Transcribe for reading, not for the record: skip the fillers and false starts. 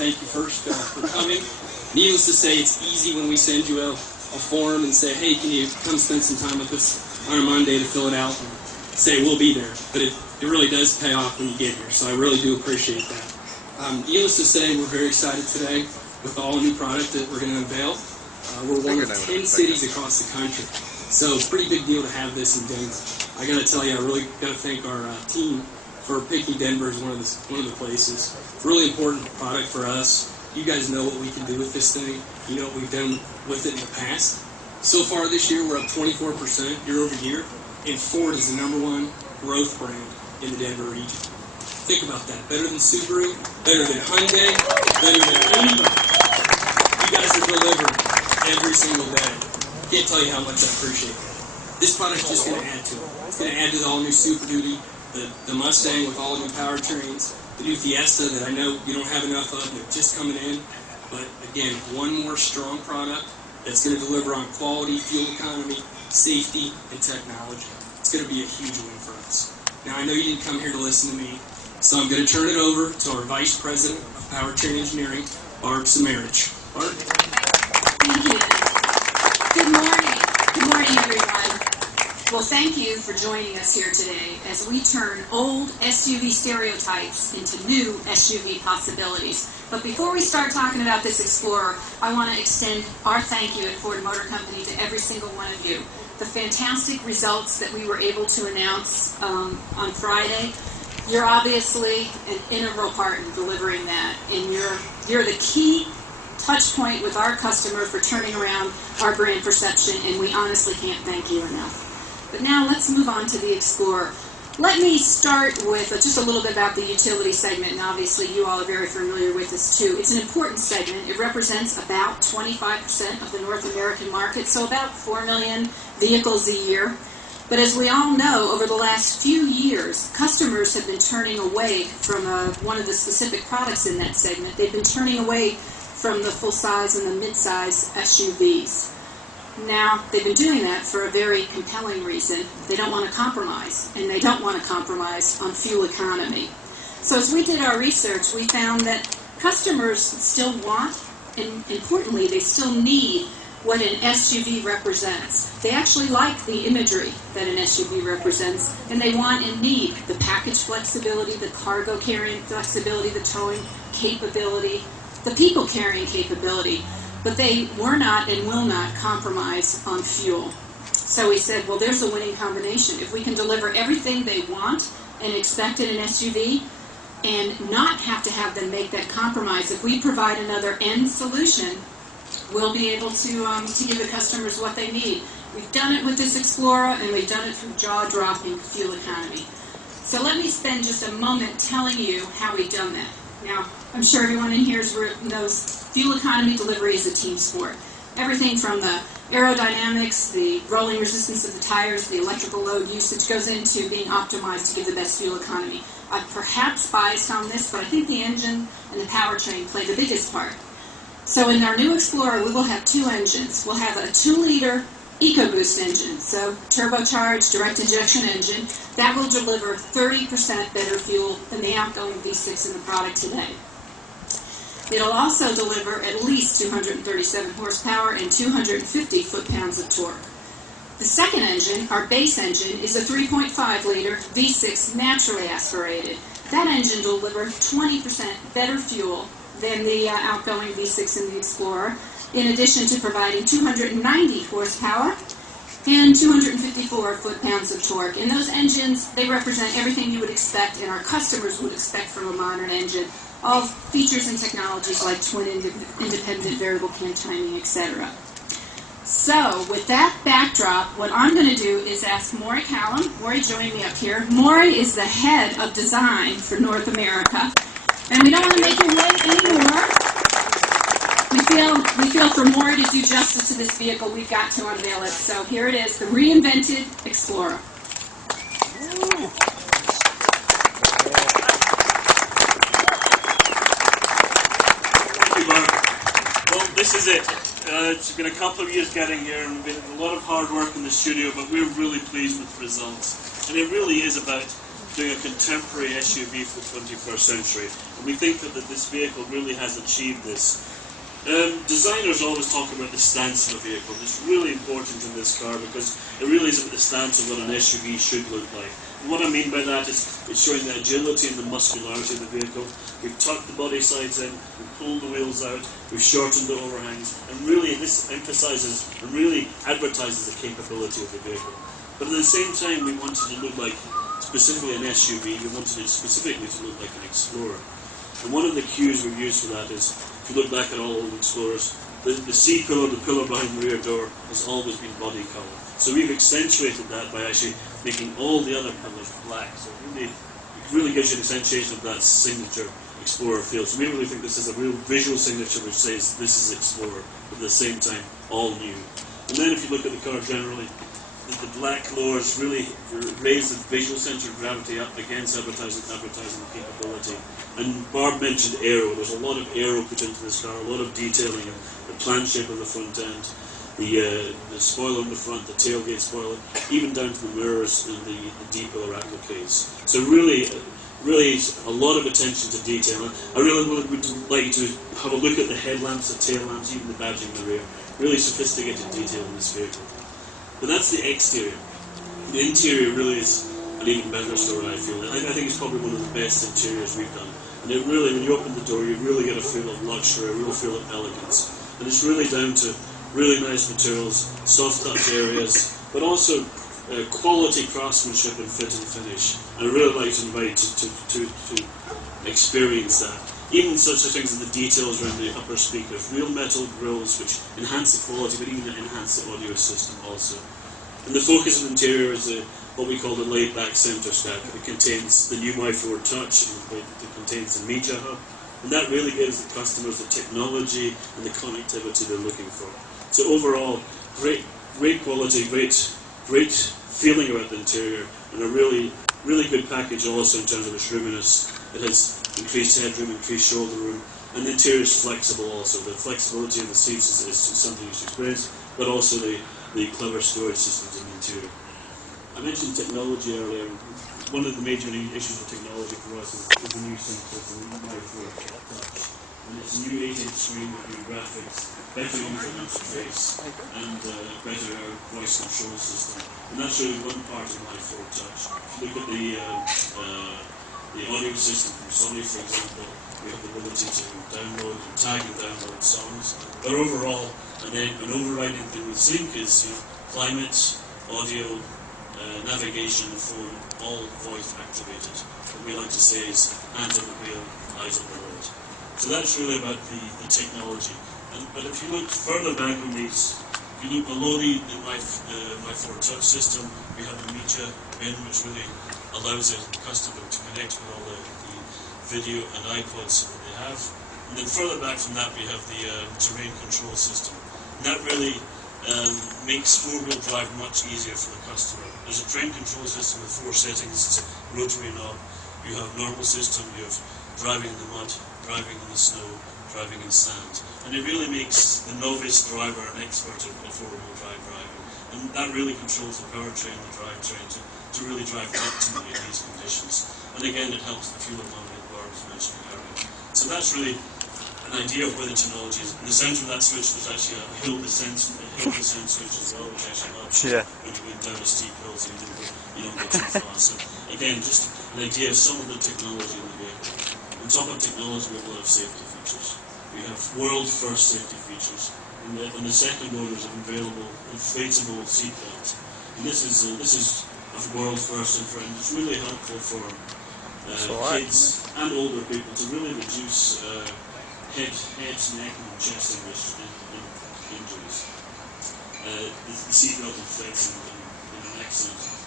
thank you first for coming. Needless to say, it's easy when we send you a form and say, hey, can you come spend some time with us on a Monday to fill it out and say we'll be there. But it really does pay off when you get here, so I really do appreciate that. Needless to say, we're very excited today with all the new product that we're going to unveil. We're one of 10 cities across the country, so it's a pretty big deal to have this in Denver. I got to tell you, I really got to thank our team for picking Denver as one of the places. It's a really important product for us. You guys know what we can do with this thing. You know what we've done with it in the past. So far this year, we're up 24% year over year, and Ford is the #1 growth brand in the Denver region. Think about that. Better than Subaru, better than Hyundai, better than anybody. You guys are delivering every single day. Can't tell you how much I appreciate it. This product's just going to add to it. It's going to add to the all-new Super Duty, the Mustang with all new powertrains, the new Fiesta that I know you don't have enough of, they're just coming in. But again, one more strong product that's going to deliver on quality, fuel economy, safety, and technology. It's going to be a huge win for us. Now, I know you didn't come here to listen to me, so I'm going to turn it over to our Vice President of Powertrain Engineering, Barb Samarich. Barb? Thank you. Good morning. Good morning, everyone. Well, thank you for joining us here today as we turn old SUV stereotypes into new SUV possibilities. But before we start talking about this Explorer, I want to extend our thank you at Ford Motor Company to every single one of you. The fantastic results that we were able to announce on Friday, you're obviously an integral part in delivering that, and you're the key touch point with our customer for turning around our brand perception, and we honestly can't thank you enough. But now let's move on to the Explorer. Let me start with just a little bit about the utility segment, and obviously you all are very familiar with this too. It's an important segment. It represents about 25% of the North American market, so about 4 million vehicles a year. But as we all know, over the last few years, customers have been turning away from one of the specific products in that segment. They've been turning away from the full-size and the mid-size SUVs. Now, they've been doing that for a very compelling reason. They don't want to compromise, and they don't want to compromise on fuel economy. So as we did our research, we found that customers still want, and importantly, they still need what an SUV represents. They actually like the imagery that an SUV represents, and they want and need the package flexibility, the cargo carrying flexibility, the towing capability, the people carrying capability. But they were not and will not compromise on fuel. So we said, well, there's a winning combination. If we can deliver everything they want and expect in an SUV and not have to have them make that compromise, if we provide another end solution, we'll be able to give the customers what they need. We've done it with this Explorer, and we've done it through jaw-dropping fuel economy. So let me spend just a moment telling you how we've done that. Now, I'm sure everyone in here knows fuel economy delivery is a team sport. Everything from the aerodynamics, the rolling resistance of the tires, the electrical load usage goes into being optimized to give the best fuel economy. I'm perhaps biased on this, but I think the engine and the powertrain play the biggest part. So in our new Explorer, we will have 2 engines. We'll have a 2-liter EcoBoost engine, so turbocharged direct injection engine, that will deliver 30% better fuel than the outgoing V6 in the product today. It'll also deliver at least 237 horsepower and 250 foot-pounds of torque. The second engine, our base engine, is a 3.5-liter V6 naturally aspirated. That engine will deliver 20% better fuel than the outgoing V6 in the Explorer, in addition to providing 290 horsepower and 254 foot-pounds of torque. And those engines, they represent everything you would expect and our customers would expect from a modern engine. All features and technologies like twin independent variable cam timing, etc. So, with that backdrop, what I'm going to do is ask Maury Callum. Maury, join me up here. Maury is the head of design for North America. And we don't want to make him wait anymore. We feel for Maury to do justice to this vehicle, we've got to unveil it. So here it is, the reinvented Explorer. Well, this is it. It's been a couple of years getting here, and we've been a lot of hard work in the studio, but we're really pleased with the results. And it really is about doing a contemporary SUV for the 21st century. And we think that this vehicle really has achieved this. Designers always talk about the stance of a vehicle. It's really important in this car because it really is about the stance of what an SUV should look like. And what I mean by that is it's showing the agility and the muscularity of the vehicle. We've tucked the body sides in, we've pulled the wheels out, we've shortened the overhangs, and really this emphasizes and really advertises the capability of the vehicle. But at the same time, we wanted to look like specifically an SUV, we wanted it specifically to look like an Explorer. And one of the cues we've used for that is, if you look back at all old Explorers, the C-pillar, the pillar behind the rear door, has always been body colour. So we've accentuated that by actually making all the other pillars black. So it really gives you an accentuation of that signature Explorer feel. So we really think this is a real visual signature which says this is Explorer, but at the same time, all new. And then if you look at the car generally, the black lowers really raise the visual centre of gravity up against advertising capability. And Barb mentioned aero. There's a lot of aero put into this car, a lot of detailing, the plan shape of the front end, the spoiler in the front, the tailgate spoiler, even down to the mirrors and the D-pillar appliques. So really a lot of attention to detail. I really would like you to have a look at the headlamps, the tail lamps, even the badging in the rear. Really sophisticated detail in this vehicle. But that's the exterior. The interior really is an even better story, I feel. I think it's probably one of the best interiors we've done. And it really, when you open the door, you really get a feel of luxury, a real feel of elegance. And it's really down to really nice materials, soft touch areas, but also quality craftsmanship and fit and finish. And I really like to invite you to experience that. Even such things as the details around the upper speakers, real metal grills which enhance the quality but even enhance the audio system also. And the focus of the interior is what we call the laid-back centre stack. It contains the new My4 Touch, it contains the Media Hub, and that really gives the customers the technology and the connectivity they're looking for. So overall, great quality, great feeling about the interior, and a really good package also in terms of its roominess. It has increased headroom, increased shoulder room, and the interior is flexible also. The flexibility of the seats is something you should experience, but also the clever storage systems in the interior. I mentioned technology earlier. One of the major issues of technology for us is the new sync system, My4 Touch. And it's a new 8-inch screen with new graphics, better user interface, and better voice control system. And that's really one part of My4 Touch. If you look at the audio system from Sony, for example, we have the ability to download and tag and download songs. But overall, an overriding thing with Sync is climate, audio, navigation, and phone, all voice activated. What we like to say is hands on the wheel, eyes on the road. So that's really about the technology. But if you look further back on these, if you look below the My4 Touch system, we have the Media bin, which really allows the customer to connect with all the video and iPods that they have. And then further back from that, we have the terrain control system. And that really makes four-wheel drive much easier for the customer. There's a terrain control system with 4 settings. It's a rotary knob. You have normal system, you have driving in the mud, driving in the snow, driving in sand. And it really makes the novice driver an expert at four-wheel drive driving. And that really controls the powertrain, the drivetrain to really drive optimally in these conditions. And again, it helps the fuel economy that Barb was mentioning earlier. So that's really an idea of where the technology is. In the centre of that switch, there's actually a hill descent switch as well, which actually helps when you go down a steep hill, so you don't go too fast. So again, just an idea of some of the technology in the vehicle. On top of technology, we have a lot of safety features. We have world-first safety features. And the second owners have available inflatable seatbelt. And this is a world first, and it's really helpful for kids and older people to really reduce head, neck, and chest injuries. The seatbelt inflates in an excellent